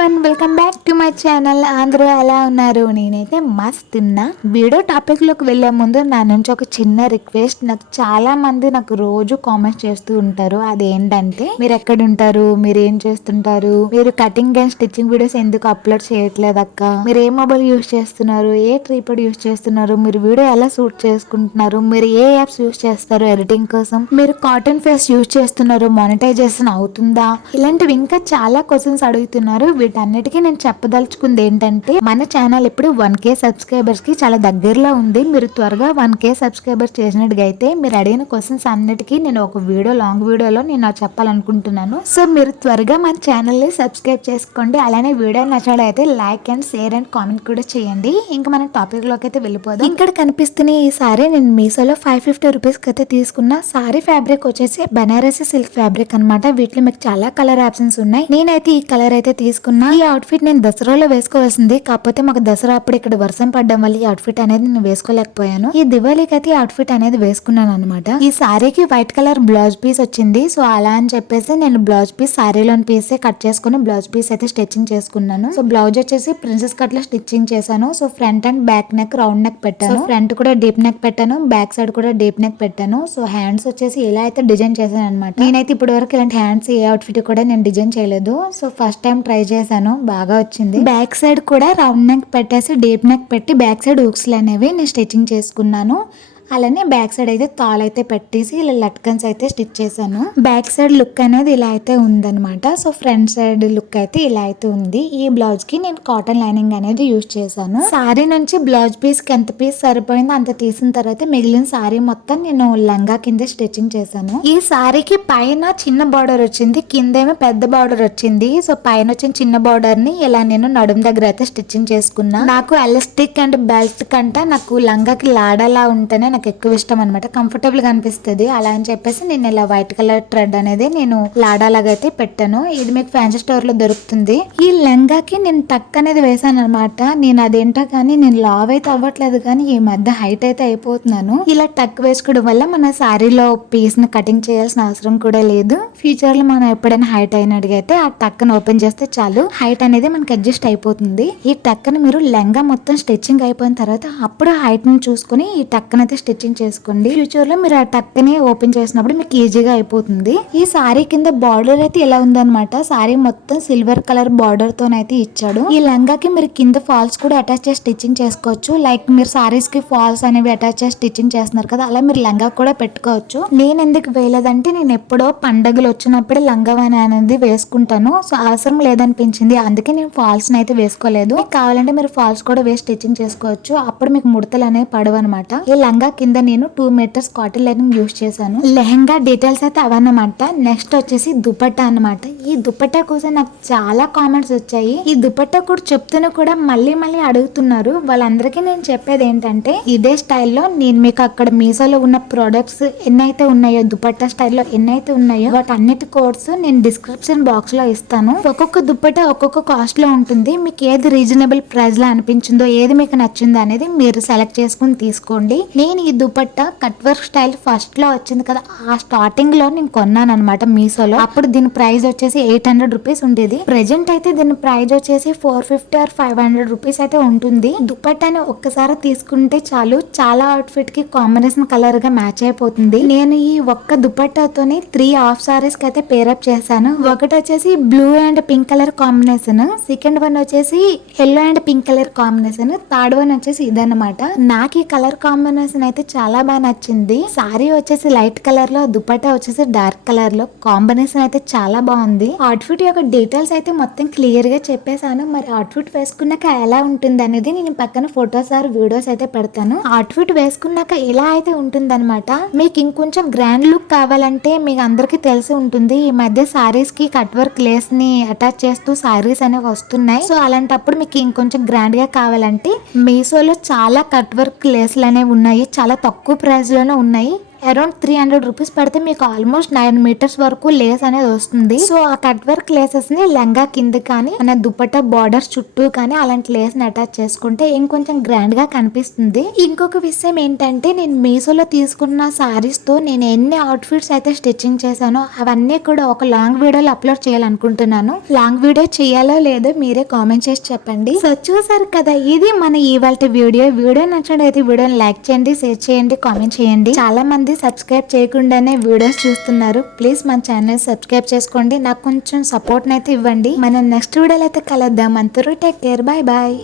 Everyone, welcome back to my channel. అందరూ ఎలా ఉన్నారు? నేనైతే మస్త్ ఉన్నా. వీడియో టాపిక్ లోకి వెళ్లే ముందు నా నుంచి ఒక చిన్న రిక్వెస్ట్. నాకు చాలా మంది నాకు రోజు కామెంట్స్ చేస్తూ ఉంటారు. అదేంటంటే, మీరు ఎక్కడ ఉంటారు, మీరు ఏం చేస్తుంటారు, మీరు కటింగ్ అండ్ స్టిచ్చింగ్ వీడియోస్ ఎందుకు అప్లోడ్ చేయట్లేదు అక్క, మీరు ఏ మొబైల్ యూస్ చేస్తున్నారు, ఏ ట్రైపాడ్ యూస్ చేస్తున్నారు, మీరు వీడియో ఎలా షూట్ చేసుకుంటున్నారు, మీరు ఏ యాప్స్ యూస్ చేస్తారు ఎడిటింగ్ కోసం, మీరు కాటన్ ఫేస్ యూస్ చేస్తున్నారు, మానిటైజేషన్ అవుతుందా, ఇలాంటివి ఇంకా చాలా క్వశ్చన్స్ అడుగుతున్నారు. వీటన్నిటికీ నేను చెప్పదలుచుకుంది ఏంటంటే, మన ఛానల్ ఇప్పుడు 1K సబ్స్క్రైబర్స్ కి చాలా దగ్గరలో ఉంది. మీరు త్వరగా 1K సబ్స్క్రైబర్స్ చేసినట్టుగా అయితే మీరు అడిగిన క్వశ్చన్స్ అన్నిటికీ నేను ఒక లాంగ్ వీడియోలో నేను చెప్పాలనుకుంటున్నాను. సో మీరు త్వరగా మన ఛానల్ ని సబ్స్క్రైబ్ చేసుకోండి. అలానే వీడియో నచ్చినట్లయితే like and share and comment కూడా చేయండి. ఇంకా మన టాపిక్ లోకి అయితే వెళ్ళిపోదాం. ఇక్కడ కనిపిస్తున్న ఈ సారీ నేను మీషోలో 550 రూపీస్ కి అయితే తీసుకున్న. సారీ ఫ్యాబ్రిక్ వచ్చేసి బనారసి సిల్క్ ఫ్యాబ్రిక్ అనమాట. వీటిలో మీకు చాలా కలర్ ఆప్షన్స్ ఉన్నాయి. నేనైతే ఈ కలర్ అయితే తీసుకున్నా. ఈ అవుట్ఫిట్ నేను దసరాలో వేసుకోవాల్సింది, కాకపోతే మాకు దసరా అప్పుడు ఇక్కడ వర్షం పడడం వల్ల ఈ అవుట్ఫిట్ అనేది నేను వేసుకోలేకపోయాను. ఈ దివాళీకి అయితే ఈ అవుట్ఫిట్ అనేది వేసుకున్నాను అనమాట. ఈ సారీకి వైట్ కలర్ బ్లౌజ్ పీస్ వచ్చింది. సో అలా అని చెప్పేసి నేను బ్లౌజ్ పీస్ సారీలోని పీసే కట్ చేసుకుని బ్లౌజ్ పీస్ అయితే స్టిచ్చింగ్ చేసుకున్నాను. సో బ్లౌజ్ వచ్చేసి ప్రిన్సెస్ కట్ లో స్టిచ్చింగ్ చేశాను. So front and back neck round neck పెట్టాను. ఫ్రంట్ కూడా డీప్ నెక్ పెట్టాను, బ్యాక్ సైడ్ కూడా డీప్ నెక్ పెట్టాను. సో హ్యాండ్స్ వచ్చేసి ఇలా అయితే డిజైన్ చేశాను అనమాట. నేనైతే ఇప్పటి వరకు ఇలాంటి హ్యాండ్స్ ఏ అవుట్ఫిట్ కూడా నేను డిజైన్ చేయలేదు. సో ఫస్ట్ టైం ట్రై చేశాను, బాగా వచ్చింది. బ్యాక్ సైడ్ కూడా రౌండ్ నెక్ పెట్టేసి డీప్ నెక్ పెట్టి బ్యాక్ సైడ్ హుక్స్లు అనేవి నేను స్టిచ్చింగ్ చేసుకున్నాను. అలానే బ్యాక్ సైడ్ అయితే తాల్ అయితే పెట్టేసి ఇలా లట్కన్స్ అయితే స్టిచ్ చేశాను. బ్యాక్ సైడ్ లుక్ అనేది ఇలా అయితే ఉందన్నమాట. సో ఫ్రంట్ సైడ్ లుక్ అయితే ఇలా అయితే ఉంది. ఈ బ్లౌజ్ కి నేను కాటన్ లైనింగ్ అనేది యూజ్ చేశాను. సారీ నుంచి బ్లౌజ్ పీస్ కి ఎంత పీస్ సరిపోయిందో అంత తీసిన తర్వాత మిగిలిన సారీ మొత్తం నేను లంగా కింద స్టిచ్చింగ్ చేశాను. ఈ సారీకి పైన చిన్న బార్డర్ వచ్చింది, కిందేమో పెద్ద బార్డర్ వచ్చింది. సో పైన వచ్చిన చిన్న బార్డర్ ని ఇలా నేను నడుము దగ్గర అయితే స్టిచ్చింగ్ చేసుకున్నా. నాకు ఎలాస్టిక్ అండ్ బెల్ట్ కంటే నాకు లంగాకి లాడలా ఉంటేనే నాకు ఎక్కువ ఇష్టం అనమాట, కంఫర్టబుల్ గా అనిపిస్తుంది. అలా అని చెప్పేసి నేను ఇలా వైట్ కలర్ థ్రెడ్ అనేది నేను లాడాలాగా అయితే పెట్టాను. ఇది మీకు ఫ్యాన్సీ స్టోర్ లో దొరుకుతుంది. ఈ లెంగాకి నేను టక్ అనేది వేసాను అనమాట. నేను అదేంటో కానీ నేను లావ్ అయితే అవ్వట్లేదు, కానీ ఈ మధ్య హైట్ అయితే అయిపోతున్నాను. ఇలా టక్ వేసుకోవడం వల్ల మన శారీలో పీస్ ని కటింగ్ చేయాల్సిన అవసరం కూడా లేదు. ఫ్యూచర్ లో మనం ఎప్పుడైనా హైట్ అయినట్టుగైతే ఆ టక్ ని ఓపెన్ చేస్తే చాలు, హైట్ అనేది మనకి అడ్జస్ట్ అయిపోతుంది. ఈ టక్ ని మీరు లెంగా మొత్తం స్టిచ్చింగ్ అయిపోయిన తర్వాత అప్పుడు హైట్ ని చూసుకుని ఈ టక్ అయితే స్టిచ్చింగ్ చేసుకోండి. ఫ్యూచర్ లో మీరు ఆ టక్ ని ఓపెన్ చేసినప్పుడు మీకు ఈజీగా అయిపోతుంది. ఈ సారీ కింద బార్డర్ అయితే ఇలా ఉందన్నమాట. సారీ మొత్తం సిల్వర్ కలర్ బార్డర్ తోనైతే ఇచ్చాడు. ఈ లంగాకి మీరు కింద ఫాల్స్ కూడా అటాచ్ చేసి స్టిచ్చింగ్ చేసుకోవచ్చు. లైక్ మీరు సారీస్ కి ఫాల్స్ అనేవి అటాచ్ చేసి స్టిచ్చింగ్ చేస్తున్నారు కదా, అలా మీరు లంగా కూడా పెట్టుకోవచ్చు. నేను ఎందుకు వేయలేదంటే, నేను ఎప్పుడో పండగలు వచ్చినప్పుడే లంగావాణి అనేది వేసుకుంటాను. సో అవసరం లేదనిపించింది, అందుకే నేను ఫాల్స్ అయితే వేసుకోలేదు. కావాలంటే మీరు ఫాల్స్ కూడా వేసి స్టిచ్చింగ్ చేసుకోవచ్చు. అప్పుడు మీకు ముడతలు అనేవి పడవు అనమాట. ఈ లంగా కింద నేను 2 మీటర్స్ కాటన్ లైనింగ్ యూస్ చేశాను. లెహంగా డీటెయిల్స్ అయితే అవన్నమాట. నెక్స్ట్ వచ్చేసి దుపట్టా అనమాట. ఈ దుపట్టా కోసం నాకు చాలా కామెంట్స్ వచ్చాయి. ఈ దుపట్టా కూడా చెప్తున్నా కూడా మళ్ళీ అడుగుతున్నారు. వాళ్ళందరికీ నేను చెప్పేది ఏంటంటే, ఇదే స్టైల్లో నేను మీకు అక్కడ మీషోలో ఉన్న ప్రొడక్ట్స్ ఎన్నైతే ఉన్నాయో, దుపట్టా స్టైల్లో ఎన్నైతే ఉన్నాయో వాటి అన్నిటి కోడ్స్ నేను డిస్క్రిప్షన్ బాక్స్ లో ఇస్తాను. ఒక్కొక్క దుపట్టా ఒక్కొక్క కాస్ట్ లో ఉంటుంది. మీకు ఏది రీజనబుల్ ప్రైస్ లో అనిపించిందో, ఏది మీకు నచ్చిందో అనేది మీరు సెలెక్ట్ చేసుకుని తీసుకోండి. నేను ఈ dupatta cut work style first లో వచ్చింది కదా, ఆ స్టార్టింగ్ లో నేను కొన్నాను అనమాట మీషోలో. అప్పుడు దీని ప్రైస్ వచ్చేసి 800 రూపీస్ ఉండేది. ప్రెజెంట్ అయితే దీని ప్రైస్ వచ్చేసి 450 ఆర్ 500 రూపీస్ అయితే ఉంటుంది. దుపట్టాని ఒక్కసారి తీసుకుంటే చాలు, చాలా అవుట్ఫిట్ కి కాంబినేషన్ కలర్ గా మ్యాచ్ అయిపోతుంది. నేను ఈ ఒక్క దుపట్టాతోని 3 హాఫ్ సారీస్ కి అయితే పేరప్ చేశాను. ఒకటి వచ్చేసి blue and pink colour combination, second one వచ్చేసి yellow and pink colour combination, third one వచ్చేసి ఇదన్నమాట. నాకు ఈ కలర్ కాంబినేషన్ అయితే చాలా బాగా నచ్చింది. సారీ వచ్చేసి లైట్ కలర్ లో, దుపట్టా వచ్చేసి డార్క్ కలర్ లో, కాంబినేషన్ అయితే చాలా బాగుంది. అవుట్ఫిట్ యొక్క డీటెయిల్స్ అయితే మొత్తం క్లియర్ గా చెప్పేశాను. మరి అవుట్ఫిట్ వేసుకున్నాక ఎలా ఉంటుంది అనేది నేను పక్కన ఫొటోస్ ఆర్ వీడియోస్ అయితే పెడతాను. అవుట్ఫిట్ వేసుకున్నాక ఇలా అయితే ఉంటుంది అనమాట. మీకు ఇంకొంచెం గ్రాండ్ లుక్ కావాలంటే మీకు అందరికి తెలిసి ఉంటుంది, ఈ మధ్య సారీస్ కి కట్ వర్క్ లేస్ ని అటాచ్ చేస్తూ సారీస్ అనేవి వస్తున్నాయి. సో అలాంటప్పుడు మీకు ఇంకొంచెం గ్రాండ్ గా కావాలంటే మీషోలో చాలా కట్ వర్క్ లేస్లు అనేవి ఉన్నాయి, చాలా తక్కువ ప్రైస్ లోనే ఉన్నాయి. అరౌండ్ 300 రూపీస్ పెడితే మీకు ఆల్మోస్ట్ 9 మీటర్స్ వరకు లేస్ అనేది వస్తుంది. సో ఆ కట్ వర్క్ లేసెస్ ని లెంగా కింద కానీ మన దుపట్టా బార్డర్స్ చుట్టూ కానీ అలాంటి లేస్ ని అటాచ్ చేసుకుంటే ఇంకొంచెం గ్రాండ్ గా కనిపిస్తుంది. ఇంకొక విషయం ఏంటంటే నేను మీషోలో తీసుకున్న సారీస్ తో నేను ఎన్ని అవుట్ఫిట్స్ అయితే స్టిచ్చింగ్ చేశానో అవన్నీ కూడా ఒక లాంగ్ వీడియోలో అప్లోడ్ చేయాలనుకుంటున్నాను. లాంగ్ వీడియో చేయాలో లేదో మీరే కామెంట్ చేసి చెప్పండి. సో చూసారు కదా, ఇది మన ఇవాల్టి వీడియో నచ్చినట్లయితే వీడియోని లైక్ చేయండి, షేర్ చేయండి, కామెంట్ చేయండి. చాలా మంది సబ్స్క్రైబ్ చేయకుండానే వీడియోస్ చూస్తున్నారు. ప్లీజ్ మన ఛానల్ సబ్స్క్రైబ్ చేసుకోండి, నాకు కొంచెం సపోర్ట్ అయితే ఇవ్వండి. మనం నెక్స్ట్ వీడియోలో అయితే కలుద్దాం. అంతరూ టేక్ కేర్, బాయ్ బాయ్.